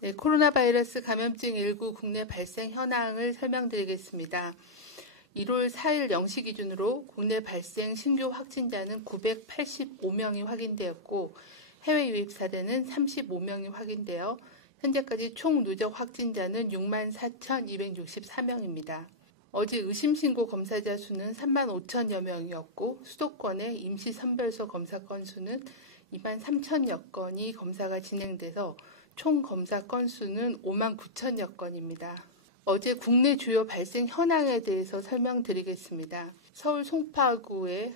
네, 코로나 바이러스 감염증 19 국내 발생 현황을 설명드리겠습니다. 1월 4일 0시 기준으로 국내 발생 신규 확진자는 985명이 확인되었고 해외 유입 사례는 35명이 확인되어 현재까지 총 누적 확진자는 64,264명입니다. 어제 의심신고 검사자 수는 35,000여 명이었고 수도권의 임시선별소 검사 건수는 23,000여 건이 검사가 진행돼서 총 검사 건수는 59,000여 건입니다. 어제 국내 주요 발생 현황에 대해서 설명드리겠습니다. 서울 송파구의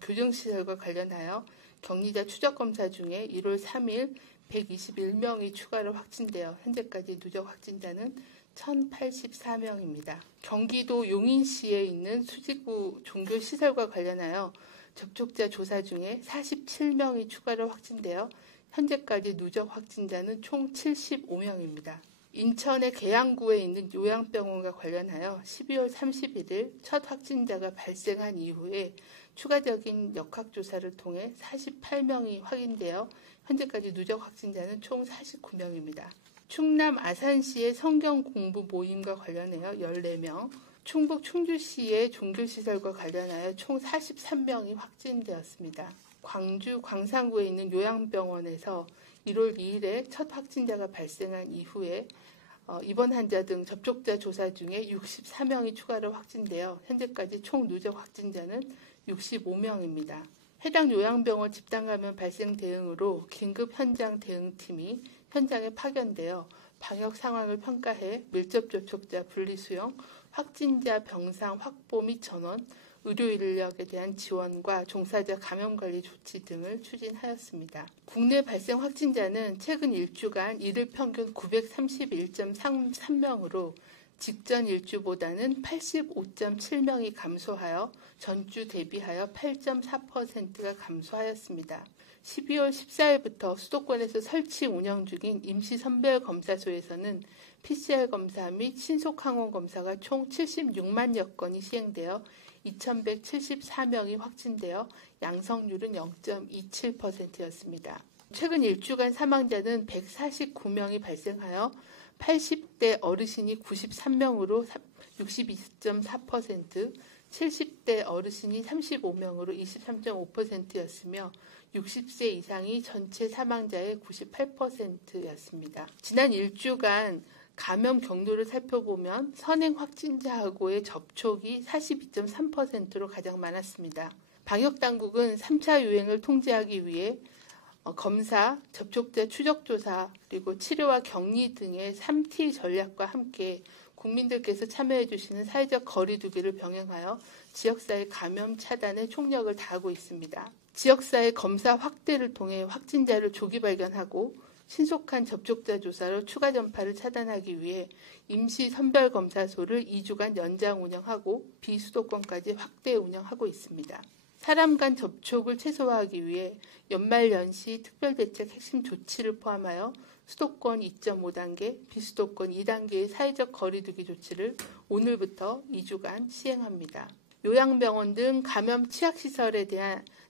교정시설과 관련하여 격리자 추적검사 중에 1월 3일 121명이 추가로 확진되어 현재까지 누적 확진자는 1,084명입니다. 경기도 용인시에 있는 수지구 종교시설과 관련하여 접촉자 조사 중에 47명이 추가로 확진되어 현재까지 누적 확진자는 총 75명입니다. 인천의 계양구에 있는 요양병원과 관련하여 12월 31일 첫 확진자가 발생한 이후에 추가적인 역학조사를 통해 48명이 확인되어 현재까지 누적 확진자는 총 49명입니다. 충남 아산시의 성경 공부 모임과 관련하여 14명, 충북 충주시의 종교시설과 관련하여 총 43명이 확진되었습니다. 광주 광산구에 있는 요양병원에서 1월 2일에 첫 확진자가 발생한 이후에 입원 환자 등 접촉자 조사 중에 64명이 추가로 확진되어 현재까지 총 누적 확진자는 65명입니다. 해당 요양병원 집단감염 발생 대응으로 긴급 현장 대응팀이 현장에 파견되어 방역 상황을 평가해 밀접 접촉자 분리수용, 확진자 병상 확보 및 전원, 의료 인력에 대한 지원과 종사자 감염관리 조치 등을 추진하였습니다. 국내 발생 확진자는 최근 일주간 일일 평균 931.3명으로 직전 일주보다는 85.7명이 감소하여 전주 대비하여 8.4%가 감소하였습니다. 12월 14일부터 수도권에서 설치 운영 중인 임시선별검사소에서는 PCR 검사 및 신속항원 검사가 총 76만여 건이 시행되어 2,174명이 확진되어 양성률은 0.27%였습니다. 최근 일주간 사망자는 149명이 발생하여 80대 어르신이 93명으로 62.4%, 70대 어르신이 35명으로 23.5%였으며 60세 이상이 전체 사망자의 98%였습니다. 지난 일주간 감염 경로를 살펴보면 선행 확진자하고의 접촉이 42.3%로 가장 많았습니다. 방역당국은 3차 유행을 통제하기 위해 검사, 접촉자 추적조사, 그리고 치료와 격리 등의 3T 전략과 함께 국민들께서 참여해 주시는 사회적 거리 두기를 병행하여 지역사회 감염 차단에 총력을 다하고 있습니다. 지역사회 검사 확대를 통해 확진자를 조기 발견하고 신속한 접촉자 조사로 추가 전파를 차단하기 위해 임시선별검사소를 2주간 연장 운영하고 비수도권까지 확대 운영하고 있습니다. 사람 간 접촉을 최소화하기 위해 연말연시 특별대책 핵심 조치를 포함하여 수도권 2.5단계, 비수도권 2단계의 사회적 거리두기 조치를 오늘부터 2주간 시행합니다. 요양병원 등 감염 취약시설에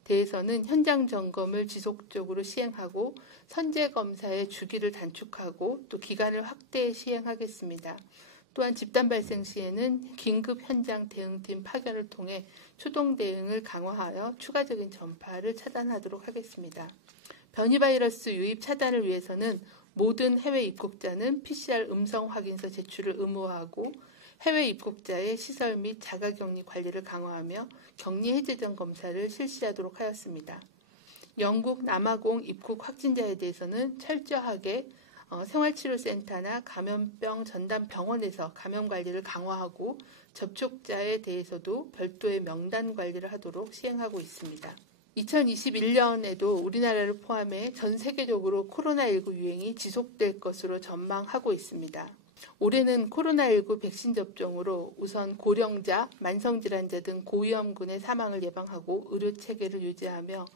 대해서는 현장 점검을 지속적으로 시행하고 선제검사의 주기를 단축하고 또 기간을 확대 시행하겠습니다. 또한 집단 발생 시에는 긴급 현장 대응팀 파견을 통해 초동 대응을 강화하여 추가적인 전파를 차단하도록 하겠습니다. 변이 바이러스 유입 차단을 위해서는 모든 해외 입국자는 PCR 음성 확인서 제출을 의무화하고 해외 입국자의 시설 및 자가격리 관리를 강화하며 격리 해제 전 검사를 실시하도록 하였습니다. 영국 남아공 입국 확진자에 대해서는 철저하게 생활치료센터나 감염병 전담 병원에서 감염관리를 강화하고 접촉자에 대해서도 별도의 명단 관리를 하도록 시행하고 있습니다. 2021년에도 우리나라를 포함해 전 세계적으로 코로나19 유행이 지속될 것으로 전망하고 있습니다. 올해는 코로나19 백신 접종으로 우선 고령자, 만성질환자 등 고위험군의 사망을 예방하고 의료체계를 유지하며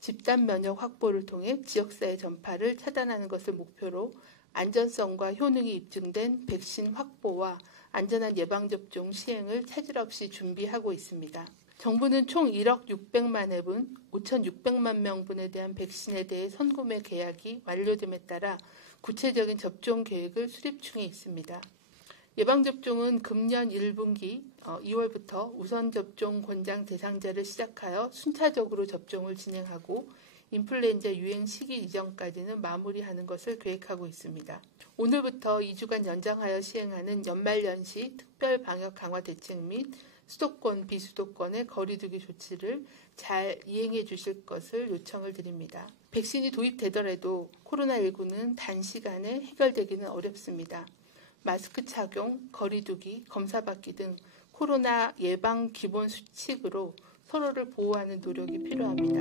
집단 면역 확보를 통해 지역사회 전파를 차단하는 것을 목표로 안전성과 효능이 입증된 백신 확보와 안전한 예방접종 시행을 차질 없이 준비하고 있습니다. 정부는 총 1억 600만 회분, 5,600만 명분에 대한 백신에 대해 선구매 계약이 완료됨에 따라 구체적인 접종 계획을 수립 중에 있습니다. 예방접종은 금년 1분기 2월부터 우선접종 권장 대상자를 시작하여 순차적으로 접종을 진행하고 인플루엔자 유행 시기 이전까지는 마무리하는 것을 계획하고 있습니다. 오늘부터 2주간 연장하여 시행하는 연말연시 특별 방역 강화 대책 및 수도권, 비수도권의 거리두기 조치를 잘 이행해 주실 것을 요청을 드립니다. 백신이 도입되더라도 코로나19는 단시간에 해결되기는 어렵습니다. 마스크 착용, 거리두기, 검사받기 등 코로나 예방 기본 수칙으로 서로를 보호하는 노력이 필요합니다.